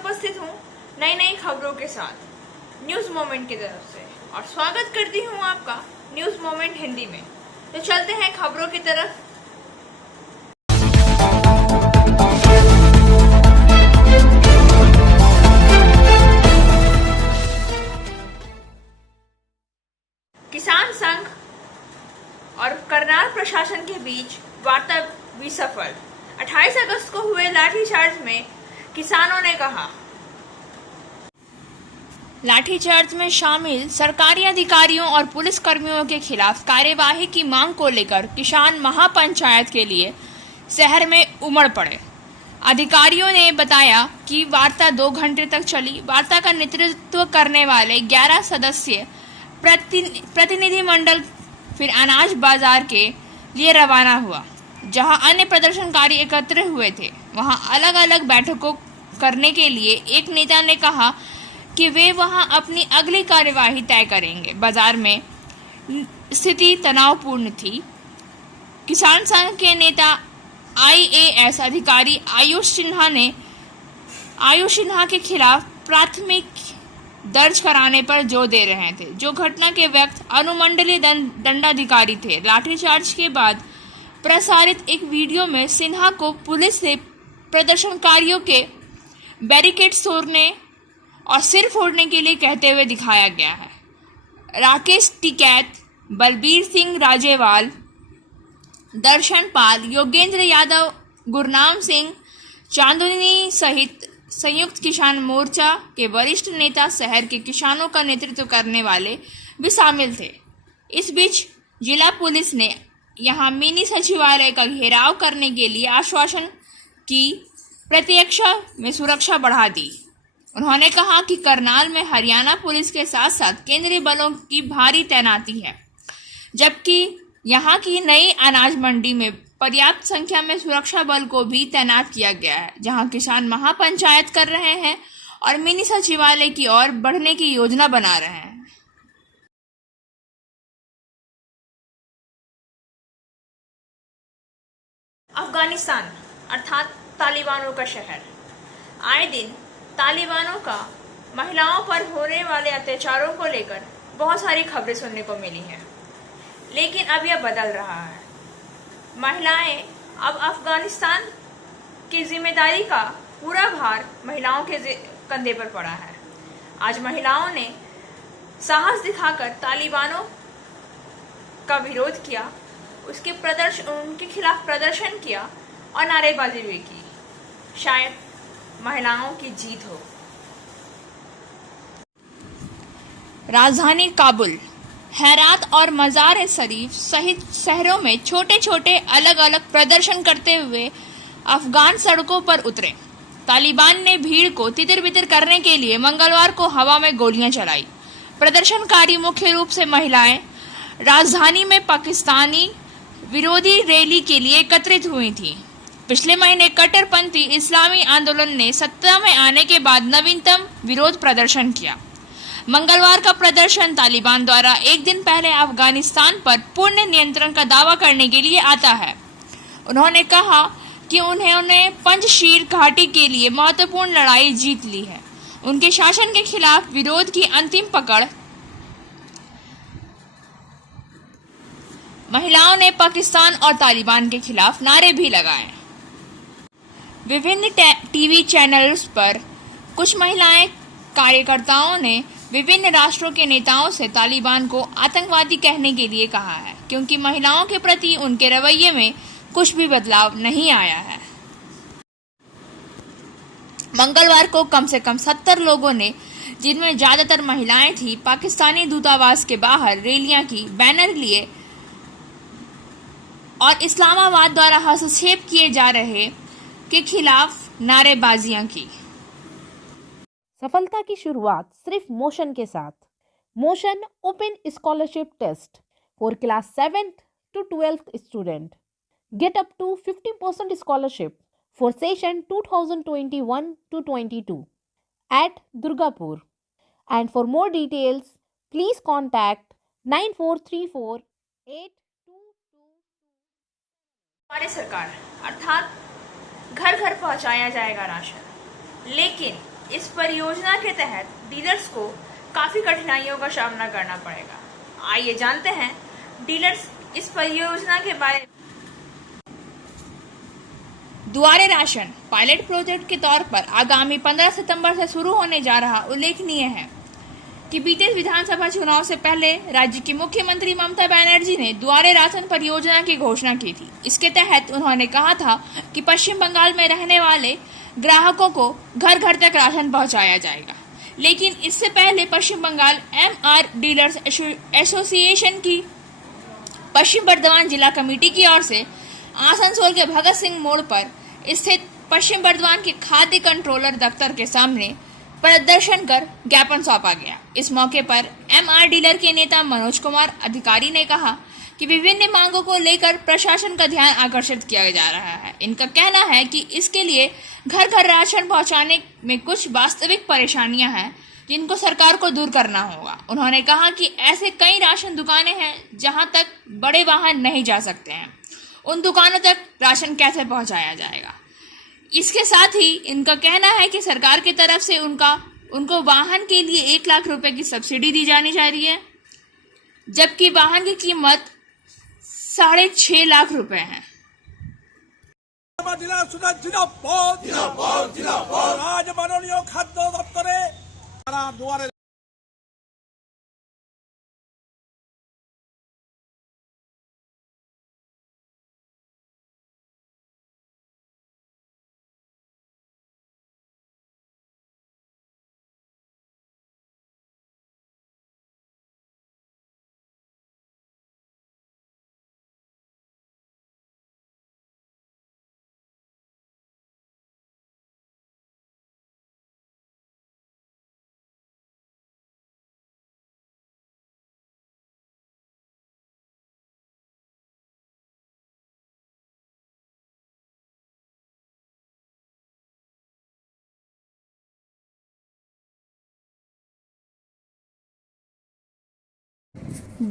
उपस्थित हूँ नई नई खबरों के साथ न्यूज़ मोमेंट की तरफ से और स्वागत करती हूँ आपका न्यूज़ मोमेंट हिंदी में। तो चलते हैं खबरों की तरफ। किसान संघ और करनाल प्रशासन के बीच वार्ता भी सफल। 28 अगस्त को हुए लाठीचार्ज में किसानों ने कहा। लाठीचार्ज में शामिल सरकारी अधिकारियों और पुलिस कर्मियों के खिलाफ कार्यवाही की मांग को लेकर किसान महापंचायत के लिए शहर में उमड़ पड़े। अधिकारियों ने बताया कि वार्ता 2 घंटे तक चली। वार्ता का नेतृत्व करने वाले 11 सदस्यीय प्रतिनिधिमंडल फिर अनाज बाजार के लिए रवाना हुआ, जहां अन्य प्रदर्शनकारी एकत्र हुए थे। वहां अलग अलग बैठकों करने के लिए एक नेता ने कहा कि वे वहां अपनी अगली कार्यवाही तय करेंगे। बाजार में स्थिति तनावपूर्ण थी। किसान संघ के नेता IAS अधिकारी आयुष सिन्हा के खिलाफ प्राथमिक दर्ज कराने पर जोर दे रहे थे, जो घटना के वक्त अनुमंडलीय दंडाधिकारी थे। लाठीचार्ज के बाद प्रसारित एक वीडियो में सिन्हा को पुलिस से प्रदर्शनकारियों के बैरिकेड तोड़ने और सिर फोड़ने के लिए कहते हुए दिखाया गया है। राकेश टिकैत, बलबीर सिंह राजेवाल, दर्शन पाल, योगेंद्र यादव, गुरनाम सिंह चांदनी सहित संयुक्त किसान मोर्चा के वरिष्ठ नेता शहर के किसानों का नेतृत्व करने वाले भी शामिल थे। इस बीच जिला पुलिस ने यहां मिनी सचिवालय का घेराव करने के लिए आश्वासन की प्रतीक्षा में सुरक्षा बढ़ा दी। उन्होंने कहा कि करनाल में हरियाणा पुलिस के साथ साथ केंद्रीय बलों की भारी तैनाती है, जबकि यहां की नई अनाज मंडी में पर्याप्त संख्या में सुरक्षा बल को भी तैनात किया गया है, जहां किसान महापंचायत कर रहे हैं और मिनी सचिवालय की ओर बढ़ने की योजना बना रहे हैं। अफगानिस्तान अर्थात तालिबानों का शहर। आए दिन तालिबानों का महिलाओं पर होने वाले अत्याचारों को लेकर बहुत सारी खबरें सुनने को मिली हैं, लेकिन अब यह बदल रहा है। महिलाएं अब अफगानिस्तान की जिम्मेदारी का पूरा भार महिलाओं के कंधे पर पड़ा है। आज महिलाओं ने साहस दिखाकर तालिबानों का विरोध किया, उनके खिलाफ प्रदर्शन किया और नारेबाजी भी की। शायद महिलाओं की जीत हो। राजधानी काबुल, हेरात और मजार शरीफ सहित शहरों में छोटे छोटे अलग अलग प्रदर्शन करते हुए अफगान सड़कों पर उतरे। तालिबान ने भीड़ को तितर-बितर करने के लिए मंगलवार को हवा में गोलियां चलाई। प्रदर्शनकारी मुख्य रूप से महिलाएं राजधानी में पाकिस्तानी विरोधी रैली के लिए एकत्रित हुई थीं। पिछले महीने कट्टरपंथी इस्लामी आंदोलन ने सत्ता में आने के बाद नवीनतम विरोध प्रदर्शन किया। मंगलवार का प्रदर्शन तालिबान द्वारा एक दिन पहले अफगानिस्तान पर पूर्ण नियंत्रण का दावा करने के लिए आता है। उन्होंने कहा कि उन्होंने पंजशीर घाटी के लिए महत्वपूर्ण लड़ाई जीत ली है। उनके शासन के खिलाफ विरोध की अंतिम पकड़। महिलाओं ने पाकिस्तान और तालिबान के खिलाफ नारे भी लगाए। विभिन्न टीवी चैनल्स पर कुछ महिलाएं कार्यकर्ताओं ने विभिन्न राष्ट्रों के नेताओं से तालिबान को आतंकवादी कहने के लिए कहा है, क्योंकि महिलाओं के प्रति उनके रवैये में कुछ भी बदलाव नहीं आया है। मंगलवार को कम से कम 70 लोगों ने, जिनमें ज्यादातर महिलाएं थीं, पाकिस्तानी दूतावास के बाहर रैलियां की, बैनर लिए और इस्लामाबाद द्वारा हस्तक्षेप किए जा रहे के खिलाफ नारेबाजियां की। सफलता की शुरुआत सिर्फ मोशन के साथ। Motion open scholarship test for class 7th to 12th student. Get up to 50% scholarship for session 2021-22 at Durgapur. And for more details, please contact 9434-8222। हमारी सरकार अर्थात घर घर पहुंचाया जाएगा राशन, लेकिन इस परियोजना के तहत डीलर्स को काफी कठिनाइयों का सामना करना पड़ेगा। आइए जानते हैं डीलर्स इस परियोजना के बारे में। दुआरे राशन पायलट प्रोजेक्ट के तौर पर आगामी 15 सितंबर से शुरू होने जा रहा उल्लेखनीय है कि बीते विधानसभा चुनाव से पहले राज्य की मुख्यमंत्री ममता बनर्जी ने दुआरे राशन परियोजना की घोषणा की थी। इसके तहत उन्होंने कहा था कि पश्चिम बंगाल में रहने वाले ग्राहकों को घर घर तक राशन पहुंचाया जाएगा। लेकिन इससे पहले पश्चिम बंगाल MR डीलर्स एसोसिएशन की पश्चिम बर्धमान जिला कमेटी की ओर से आसनसोल के भगत सिंह मोड़ पर स्थित पश्चिम बर्धमान के खाद्य कंट्रोलर दफ्तर के सामने प्रदर्शन कर ज्ञापन सौंपा गया। इस मौके पर MR डीलर के नेता मनोज कुमार अधिकारी ने कहा कि विभिन्न मांगों को लेकर प्रशासन का ध्यान आकर्षित किया जा रहा है। इनका कहना है कि इसके लिए घर घर राशन पहुंचाने में कुछ वास्तविक परेशानियां हैं जिनको सरकार को दूर करना होगा। उन्होंने कहा कि ऐसे कई राशन दुकानें हैं जहां तक बड़े वाहन नहीं जा सकते हैं, उन दुकानों तक राशन कैसे पहुंचाया जाएगा। इसके साथ ही इनका कहना है कि सरकार की तरफ से उनको वाहन के लिए 1 लाख रुपए की सब्सिडी दी जानी चाहिए, जबकि वाहन की कीमत 6.5 लाख रुपए है। মাননীয় খাদ্য দপ্তরে তারা দুয়ারে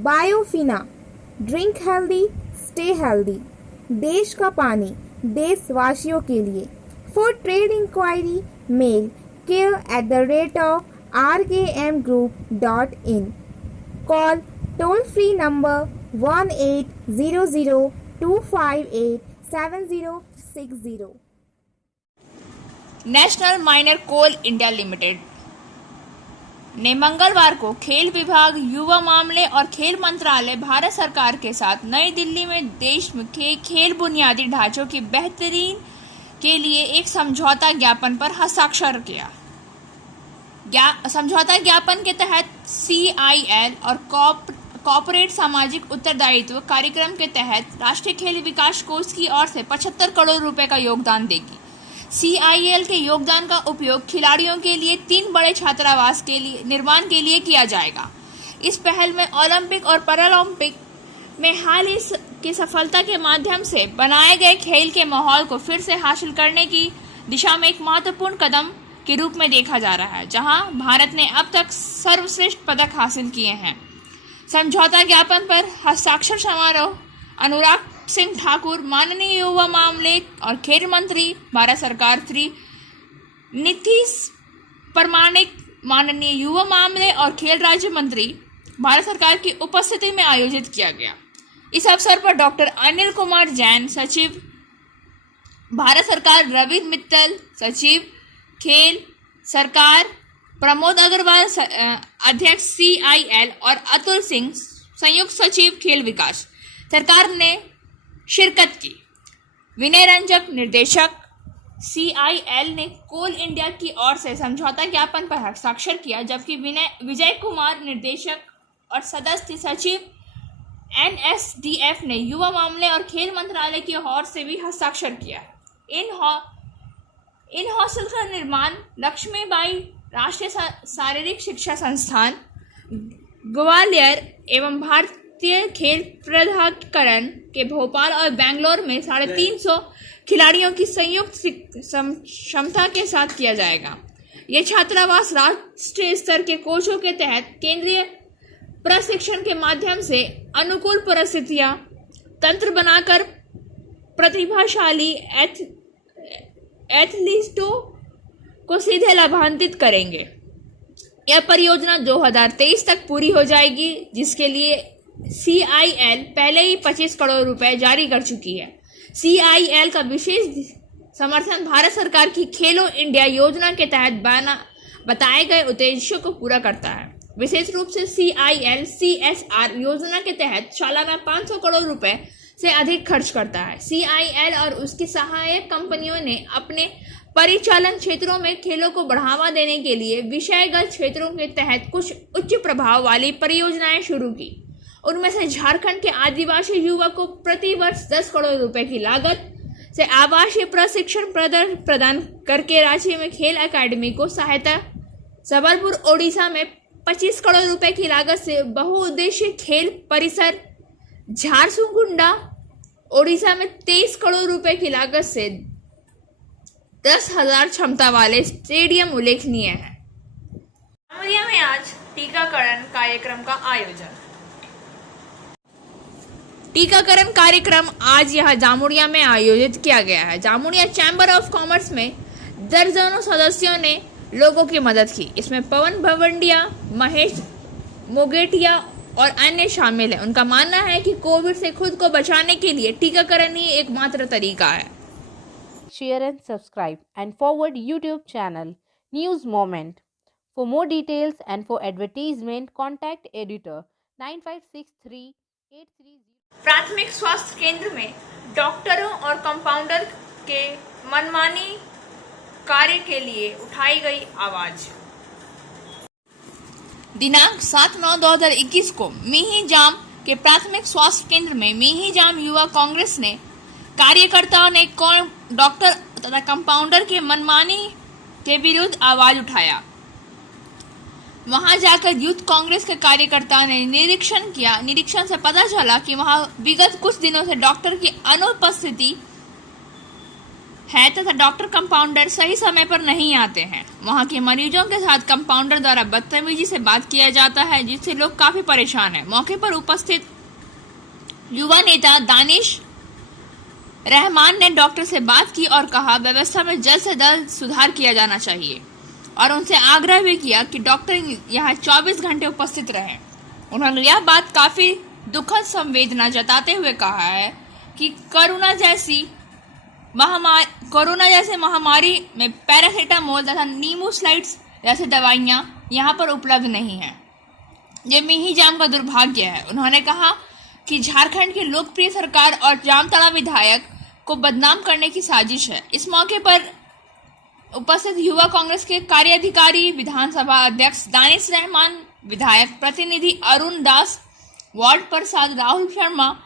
Biofina drink healthy stay healthy. देश का पानी देशवासियों के लिए। For trade inquiry mail care@rkmgroup.in। Call toll free number 1800-258-7060। National minor coal India limited ने मंगलवार को खेल विभाग, युवा मामले और खेल मंत्रालय भारत सरकार के साथ नई दिल्ली में देश में खेल बुनियादी ढांचों की बेहतरीन के लिए एक समझौता ज्ञापन पर हस्ताक्षर किया। समझौता ज्ञापन के तहत CIL और कॉर्पोरेट सामाजिक उत्तरदायित्व कार्यक्रम के तहत राष्ट्रीय खेल विकास कोष की ओर से 75 करोड़ रुपए का योगदान देगी। CIL के योगदान का उपयोग खिलाड़ियों के लिए 3 बड़े छात्रावास के लिए निर्माण के लिए किया जाएगा। इस पहल में ओलंपिक और पैरालंपिक में हाल की सफलता के माध्यम से बनाए गए खेल के माहौल को फिर से हासिल करने की दिशा में एक महत्वपूर्ण कदम के रूप में देखा जा रहा है, जहां भारत ने अब तक सर्वश्रेष्ठ पदक हासिल किए हैं। समझौता ज्ञापन पर हस्ताक्षर समारोह अनुराग सिंह ठाकुर, माननीय युवा मामले और खेल मंत्री भारत सरकार श्री नीतीश परमाणिक, माननीय युवा मामले और खेल राज्य मंत्री भारत सरकार की उपस्थिति में आयोजित किया गया। इस अवसर पर डॉक्टर अनिल कुमार जैन सचिव भारत सरकार, रवि मित्तल सचिव खेल सरकार, प्रमोद अग्रवाल अध्यक्ष CIL और अतुल सिंह संयुक्त सचिव खेल विकास सरकार ने शिरकत की। विनय रंजक निदेशक CIL ने कोल इंडिया की ओर से समझौता ज्ञापन पर हस्ताक्षर किया, जबकि विजय कुमार निदेशक और सदस्य सचिव NSDF ने युवा मामले और खेल मंत्रालय की ओर से भी हस्ताक्षर किया। इन हॉस्टल का निर्माण लक्ष्मीबाई राष्ट्रीय शारीरिक शिक्षा संस्थान ग्वालियर एवं भारतीय खेल प्राधिकरण के भोपाल और बेंगलोर में 350 खिलाड़ियों की संयुक्त क्षमता के साथ किया जाएगा। ये छात्रावास राष्ट्रीय स्तर के कोचों के तहत केंद्रीय प्रशिक्षण के माध्यम से अनुकूल परिस्थितियां तंत्र बनाकर प्रतिभाशाली एथलीटों को सीधे लाभान्वित करेंगे। यह परियोजना 2023 तक पूरी हो जाएगी, जिसके लिए CIL पहले ही 25 करोड़ रुपए जारी कर चुकी है। CIL का विशेष समर्थन भारत सरकार की खेलो इंडिया योजना के तहत बताए गए उद्देश्यों को पूरा करता है। विशेष रूप से CIL CSR योजना के तहत सालाना 500 करोड़ रुपए से अधिक खर्च करता है। CIL और उसकी सहायक कंपनियों ने अपने परिचालन क्षेत्रों में खेलों को बढ़ावा देने के लिए विषयगत क्षेत्रों के तहत कुछ उच्च प्रभाव वाली परियोजनाएं शुरू की। उनमें से झारखंड के आदिवासी युवक को प्रति वर्ष 10 करोड़ रुपए की लागत से आवासीय प्रशिक्षण प्रदान करके राज्य में खेल अकादमी को सहायता, सबलपुर ओडिशा में 25 करोड़ रुपए की लागत से बहुउद्देशीय खेल परिसर, झारसुगुंडा ओडिशा में 23 करोड़ रुपए की लागत से 10,000 क्षमता वाले स्टेडियम उल्लेखनीय है। जामुरिया में आज टीकाकरण कार्यक्रम का आयोजन। टीकाकरण कार्यक्रम आज यहां जामुरिया में आयोजित किया गया है। जामुरिया चैम्बर ऑफ कॉमर्स में दर्जनों सदस्यों ने लोगों की मदद की। इसमें पवन भवंडिया, महेश मोगेटिया और अन्य शामिल हैं। उनका मानना है कि कोविड से खुद को बचाने के लिए टीकाकरण ही एकमात्र तरीका है। Share and subscribe and forward YouTube channel News Moment. For more details and for advertisement, contact editor 956383. प्राथमिक स्वास्थ्य केंद्र में डॉक्टरों और कंपाउंडर के मनमानी कार्य के लिए उठाई गई आवाज। दिनांक 7/9/2021 को मीहीजाम के प्राथमिक स्वास्थ्य केंद्र में मीहीजाम युवा कांग्रेस ने कार्यकर्ताओं ने डॉक्टर तथा कंपाउंडर के मनमानी के विरुद्ध आवाज उठाया। वहां जाकर यूथ कांग्रेस के कार्यकर्ताओं ने निरीक्षण किया। निरीक्षण से पता चला कि वहां विगत कुछ दिनों से डॉक्टर की अनुपस्थिति है तथा डॉक्टर कंपाउंडर सही समय पर नहीं आते हैं। वहां के मरीजों के साथ कंपाउंडर द्वारा बदतमीजी से बात किया जाता है, जिससे लोग काफी परेशान हैं। मौके पर उपस्थित युवा नेता दानिश रहमान ने डॉक्टर से बात की और कहा व्यवस्था में जल्द से जल्द सुधार किया जाना चाहिए और उनसे आग्रह भी किया कि डॉक्टर यहां 24 घंटे उपस्थित रहे। उन्होंने यह बात काफी दुखद संवेदना जताते हुए कहा है कि कोरोना जैसे महामारी में पैरासीटामोल तथा नीमोस्लाइड्स जैसे दवाइयां यहां पर उपलब्ध नहीं है। ये मीहीजाम का दुर्भाग्य है। उन्होंने कहा कि झारखंड की लोकप्रिय सरकार और जामताड़ा विधायक को बदनाम करने की साजिश है। इस मौके पर उपस्थित युवा कांग्रेस के कार्याधिकारी, विधानसभा अध्यक्ष दानिश रहमान, विधायक प्रतिनिधि अरुण दास, वार्ड प्रसाद राहुल शर्मा,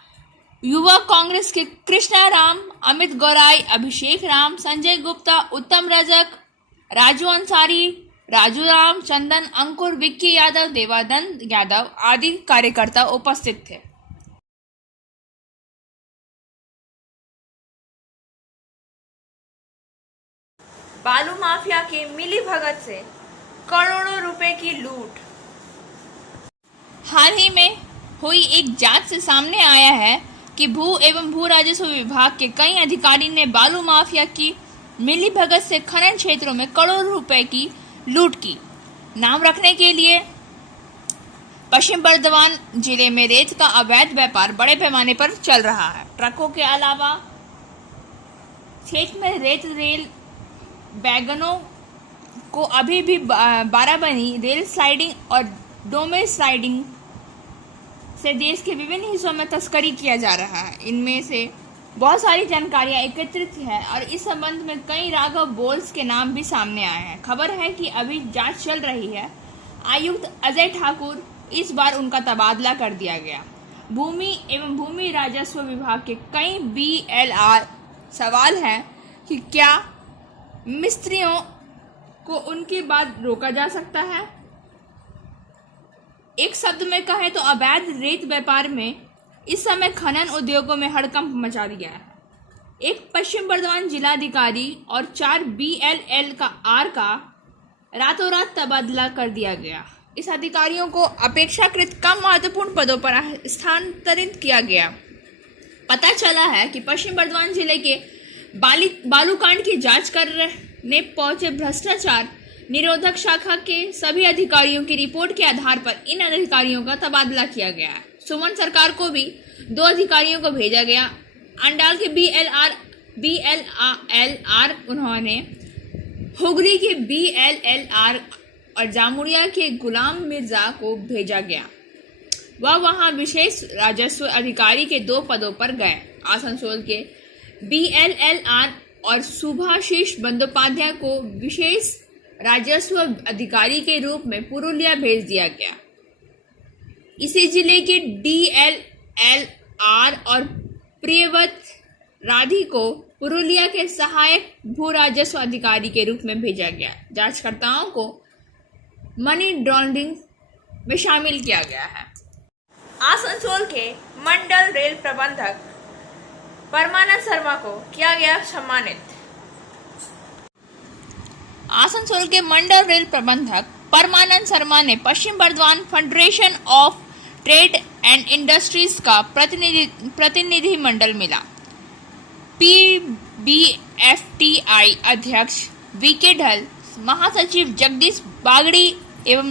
युवा कांग्रेस के कृष्णा राम, अमित गौराई, अभिषेक राम, संजय गुप्ता, उत्तम रजक, राजू अंसारी, राजू राम, चंदन, अंकुर, विक्की यादव, देवानंद यादव आदि कार्यकर्ता उपस्थित थे। बालू माफिया के मिलीभगत से करोड़ों रुपए की लूट। हाल ही में हुई एक जांच से सामने आया है कि भू एवं भू राजस्व विभाग के कई अधिकारी ने बालू माफिया की मिलीभगत से खनन क्षेत्रों में करोड़ों रुपए की लूट की। नाम रखने के लिए पश्चिम बर्धमान जिले में रेत का अवैध व्यापार बड़े पैमाने पर चल रहा है। ट्रकों के अलावा क्षेत्र में रेत रेल वैगनों को अभी भी बाराबनी, रेल स्लाइडिंग और डोमे स्लाइडिंग से देश के विभिन्न हिस्सों में तस्करी किया जा रहा है। इनमें से बहुत सारी जानकारियां एकत्रित है और इस संबंध में कई राघव बोल्स के नाम भी सामने आए हैं। खबर है कि अभी जांच चल रही है। आयुक्त अजय ठाकुर, इस बार उनका तबादला कर दिया गया। भूमि एवं भूमि राजस्व विभाग के कई BLR सवाल है कि क्या मिस्त्रियों को उनके बाद रोका जा सकता है। एक शब्द में कहें तो अवैध रेत व्यापार में इस समय खनन उद्योगों में हड़कंप मचा दिया है। एक पश्चिम बर्धमान जिलाधिकारी और 4 BLL का रातों रात तबादला कर दिया गया। इस अधिकारियों को अपेक्षाकृत कम महत्वपूर्ण पदों पर स्थानांतरित किया गया। पता चला है कि पश्चिम बर्धमान जिले के बालूकांड की जांच ने पहुंचे भ्रष्टाचार निरोधक शाखा के सभी अधिकारियों की रिपोर्ट के आधार पर इन अधिकारियों का तबादला किया गया है। सुमन सरकार को भी 2 अधिकारियों को भेजा गया। अंडाल के BLLR उन्होंने हुगली के BLLR और जामुड़िया के गुलाम मिर्जा को भेजा गया। वह वहां विशेष राजस्व अधिकारी के 2 पदों पर गए। आसनसोल के BLLR और सुभाषिष बंदोपाध्याय को विशेष राजस्व अधिकारी के रूप में पुरुलिया भेज दिया गया। इसी जिले के DLLR और प्रियव्रत राधी को पुरुलिया के सहायक भू राजस्व अधिकारी के रूप में भेजा गया। जांचकर्ताओं को मनी लॉन्ड्रिंग में शामिल किया गया है। आसनसोल के मंडल रेल प्रबंधक परमानंद शर्मा को किया गया सम्मानित। आसनसोल के मंडल रेल प्रबंधक परमानंद शर्मा ने Paschim Bardhaman federation of trade and industries का प्रतिनिधि मंडल मिला। PBFTI अध्यक्ष VK ढल, महासचिव जगदीश बागड़ी एवं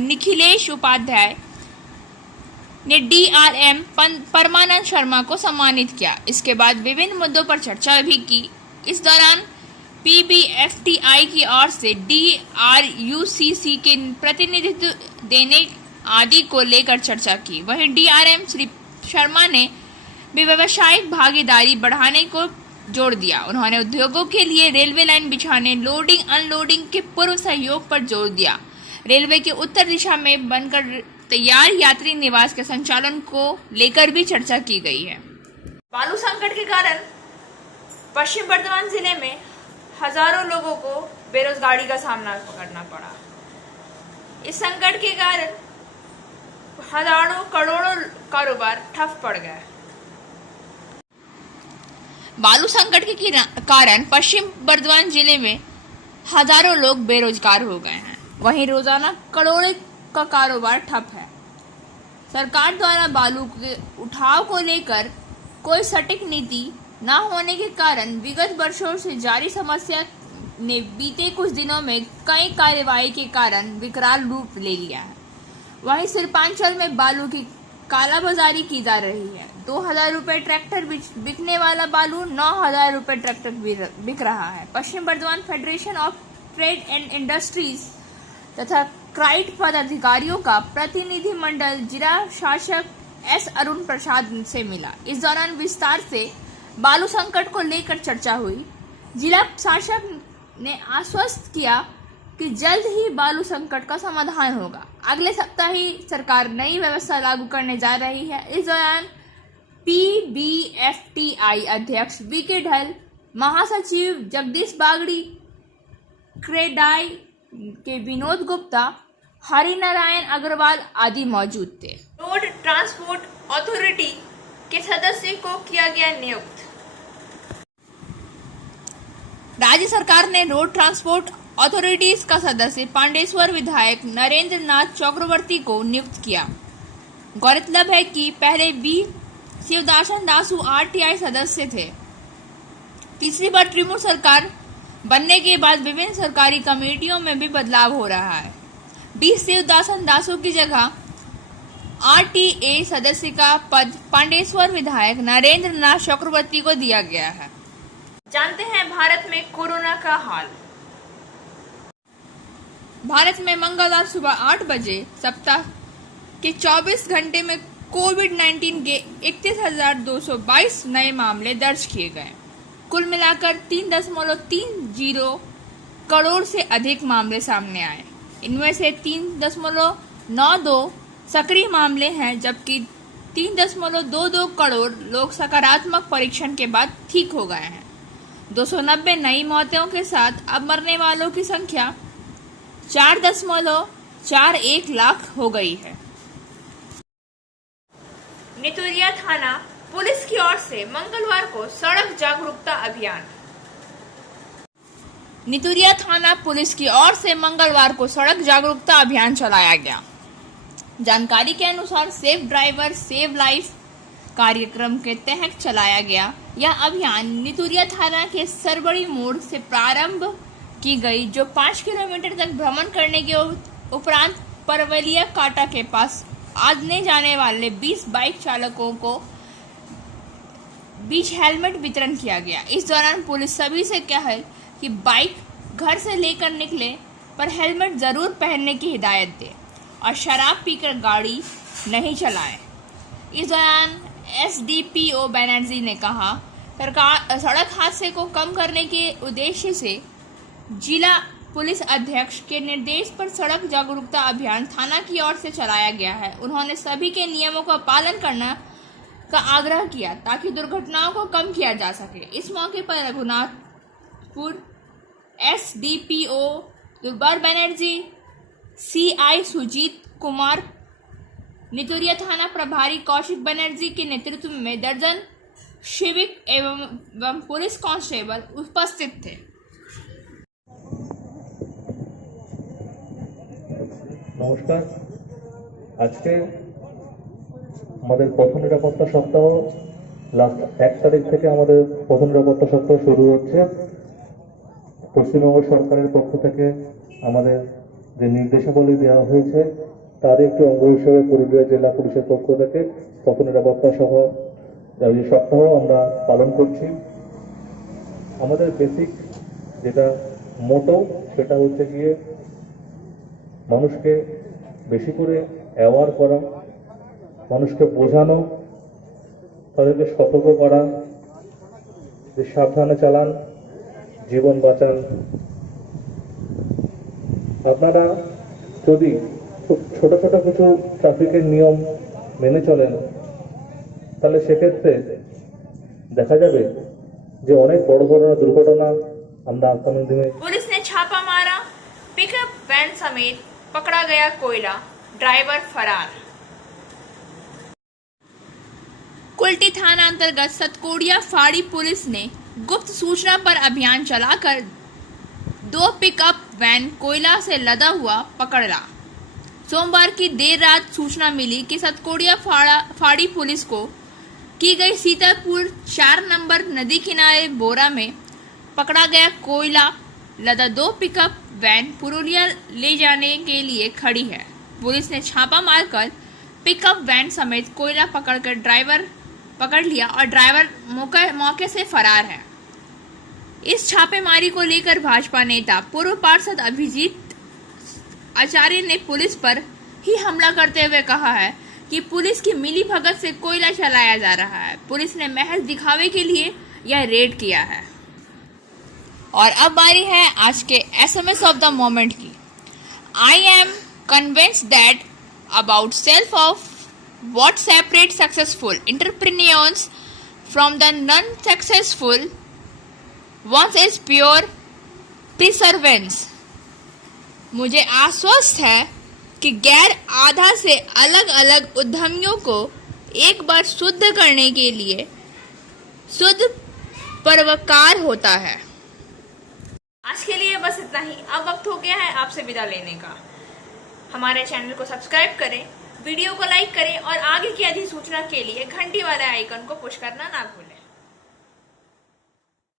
निखिलेश उपाध्याय ने DRM परमानंद शर्मा को सम्मानित किया। इसके बाद विभिन्न मुद्दों पर चर्चा भी की। इस दौरान PBFTI की ओर से DRUCC के प्रतिनिधित्व देने आदि को लेकर चर्चा की। वहीं DRM श्री शर्मा ने भी व्यावसायिक भागीदारी बढ़ाने को जोड़ दिया। उन्होंने उद्योगों के लिए रेलवे लाइन बिछाने, लोडिंग अनलोडिंग के पूर्व सहयोग पर जोर दिया। रेलवे के उत्तर दिशा में बनकर तैयार यात्री निवास के संचालन को लेकर भी चर्चा की गई है। बालू संकट के कारण पश्चिम बर्धमान जिले में हजारों लोगों को बेरोजगारी का सामना करना पड़ा। इस संकट के कारण हजारों करोड़ों कारोबार ठप पड़ गए। बालू संकट के कारण पश्चिम बर्धमान जिले में हजारों लोग बेरोजगार हो गए हैं। वहीं रोजाना करोड़ों का कारोबार ठप है। सरकार द्वारा बालू के उठाव को लेकर कोई सटीक नीति न होने के कारण विगत वर्षों से जारी समस्या ने बीते कुछ दिनों में कई कार्यवाही के कारण विकराल रूप ले लिया है। वहीं सिरपांचल में बालू की कालाबाजारी की जा रही है। 2000 रुपए ट्रैक्टर बिकने वाला बालू 9000 रुपए ट्रैक्टर बिक रहा है। Paschim Bardhaman federation of trade and industries तथा क्राइट पदाधिकारियों का प्रतिनिधि मंडल जिला शासक S अरुण प्रसाद से मिला। इस दौरान विस्तार से बालू संकट को लेकर चर्चा हुई। जिला शासक ने आश्वस्त किया कि जल्द ही बालू संकट का समाधान होगा। अगले सप्ताह ही सरकार नई व्यवस्था लागू करने जा रही है। इस दौरान PBFTI अध्यक्ष VK ढल, महासचिव जगदीश बागड़ी, क्रेडाई के विनोद गुप्ता, हरिनारायण अग्रवाल आदि मौजूद थे। रोड ट्रांसपोर्ट अथॉरिटी के सदस्य को किया गया नियुक्त। राज्य सरकार ने रोड ट्रांसपोर्ट अथॉरिटीज का सदस्य पांडेश्वर विधायक नरेंद्र नाथ चक्रवर्ती को नियुक्त किया। गौरतलब है कि पहले B शिवदासन दासू RTI सदस्य थे। तीसरी बार त्रिपुरा सरकार बनने के बाद विभिन्न सरकारी कमेटियों में भी बदलाव हो रहा है। B शिवदासन दासू की जगह RTA सदस्य का पद पांडेश्वर विधायक नरेंद्र नाथ चक्रवर्ती को दिया गया है। जानते हैं भारत में कोरोना का हाल। भारत में मंगलवार सुबह 8 बजे सप्ताह के 24 घंटे में कोविड-19 के 31,222 नए मामले दर्ज किए गए। कुल मिलाकर 3.30 करोड़ से अधिक मामले सामने आए। इनमें से 3.92 सक्रिय मामले हैं, जबकि 3.22 करोड़ लोग सकारात्मक परीक्षण के बाद ठीक हो गए हैं। 290 नई मौतों के साथ अब मरने वालों की संख्या 4.41 लाख हो गई है। नितुरिया थाना पुलिस की ओर से मंगलवार को सड़क जागरूकता अभियान। नितुरिया थाना पुलिस की ओर से मंगलवार को सड़क जागरूकता अभियान चलाया गया। जानकारी के अनुसार सेफ ड्राइवर सेव लाइफ कार्यक्रम के तहत चलाया गया यह अभियान नितुरिया थाना के सरबड़ी मोड़ से प्रारंभ की गई, जो 5 किलोमीटर तक भ्रमण करने के उपरांत परवलिया काटा के पास आने जाने वाले 20 बाइक चालकों को बीच हेलमेट वितरण किया गया। इस दौरान पुलिस सभी से कहे कि बाइक घर से लेकर निकले पर हेलमेट जरूर पहनने की हिदायत दे और शराब पीकर गाड़ी नहीं चलाएं। इस दौरान एसडीपीओ बनर्जी ने कहा, सरकार सड़क हादसे को कम करने के उद्देश्य से जिला पुलिस अध्यक्ष के निर्देश पर सड़क जागरूकता अभियान थाना की ओर से चलाया गया है। उन्होंने सभी के नियमों का पालन करना का आग्रह किया ताकि दुर्घटनाओं को कम किया जा सके। इस मौके पर रघुनाथपुर एसडीपीओ दुर्बर बनर्जी, सीआई सुजीत कुमार, नितुरिया थाना प्रभारी कौशिक बनर्जी के नेतृत्व में दर्जन सिविक एवं पुलिस कांस्टेबल उपस्थित थे। নমস্কার। আজকে আমাদের পথ নিরাপত্তা সপ্তাহ লাস্ট 1 তারিখ থেকে আমাদের পথ নিরাপত্তা সপ্তাহ শুরু হচ্ছে। পশ্চিমবঙ্গ সরকারের পক্ষ থেকে আমাদের যে নির্দেশাবলী দেওয়া হয়েছে তার একটি অঙ্গ হিসেবে পুরুলিয়া জেলা পুলিশের পক্ষ থেকে পথ নিরাপত্তা সপ্তাহ আমরা পালন করছি। আমাদের বেসিক যেটা মোটো সেটা হচ্ছে গিয়ে মানুষকে বেশি করে অ্যাওয়ার করা, মানুষকে বোঝানো, তাদেরকে সতর্ক করা যে সাবধানে চালান, জীবন বাঁচান। আপনারা যদি খুব ছোট ছোট কিছু ট্রাফিকের নিয়ম মেনে চলেন তাহলে সেক্ষেত্রে দেখা যাবে যে অনেক বড় বড় দুর্ঘটনা আমরা আগামী দিনে। पुलिस ने छापा मारा, पिकअप वैन समेत पकड़ा गया कोयला, ड्राइवर फरार। कुल्टी थाना अंतर्गत सतकोड़िया फाड़ी पुलिस ने गुप्त सूचना पर अभियान चलाकर 2 पिकअप वैन कोयला से लदा हुआ पकड़ा। सोमवार की देर रात सूचना मिली कि सतकोड़िया फाड़ी पुलिस को की गई सीतापुर 4 नंबर नदी किनारे बोरा में पकड़ा गया कोयला लदा 2 पिकअप वैन पुरुलिया ले जाने के लिए खड़ी है। पुलिस ने छापा मारकर पिकअप वैन समेत कोयला पकड़ लिया और ड्राइवर मौके से फरार है। इस छापेमारी को लेकर भाजपा नेता पूर्व पार्षद अभिजीत आचार्य ने पुलिस पर ही हमला करते हुए कहा है कि पुलिस की मिली भगत से कोयला चलाया जा रहा है। पुलिस ने महज दिखावे के लिए यह रेड किया है। और अब बारी है आज के SMS ऑफ द मोमेंट की। I am convinced that about self of what separates successful entrepreneurs from the non-successful ones is pure perseverance। मुझे आश्वस्त है कि गैर आधा से अलग अलग उद्यमियों को एक बार शुद्ध करने के लिए शुद्ध परोपकार होता है। आज के लिए बस इतना ही। अब वक्त हो गया है आपसे विदा लेने का। हमारे चैनल को सब्सक्राइब करें, वीडियो को लाइक करें और आगे की अधिसूचना के लिए घंटी वाले आइकन को पुश करना ना भूलें।